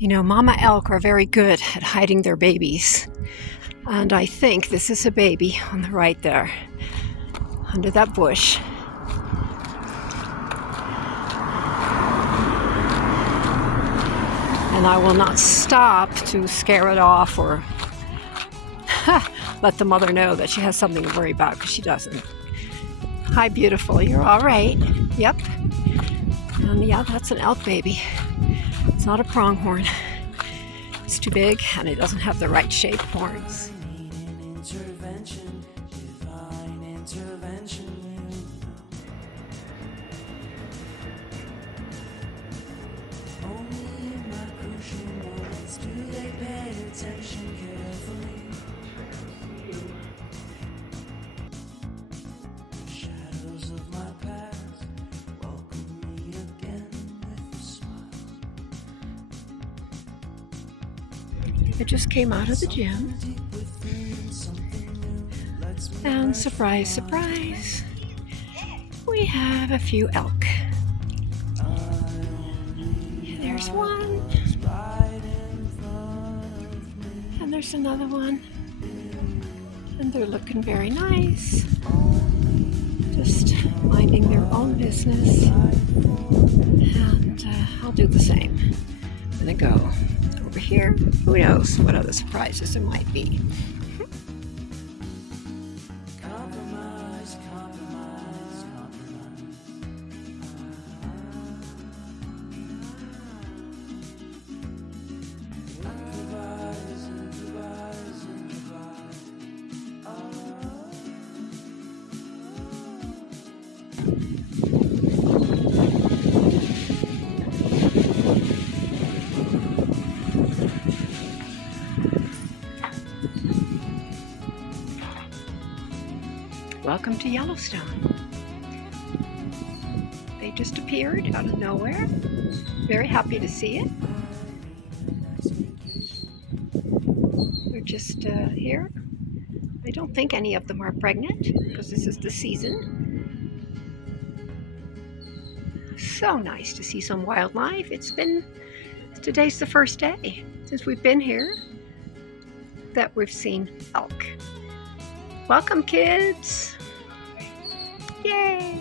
You know, mama elk are very good at hiding their babies. And I think this is a baby on the right there, under that bush. And I will not stop to scare it off or let the mother know that she has something to worry about, because she doesn't. Hi, beautiful. You're all right. Yep. And yeah, that's an elk baby. It's not a pronghorn. It's too big and it doesn't have the right shaped horns. I just came out of the gym, and surprise, surprise, we have a few elk. There's one, and there's another one, and they're looking very nice, just minding their own business, and I'll do the same. I'm gonna go over here. Who knows what other surprises there might be. Welcome to Yellowstone. They just appeared out of nowhere. Very happy to see it. They're just here. I don't think any of them are pregnant, because this is the season. So nice to see some wildlife. Today's the first day since we've been here that we've seen elk. Welcome, kids. Yay!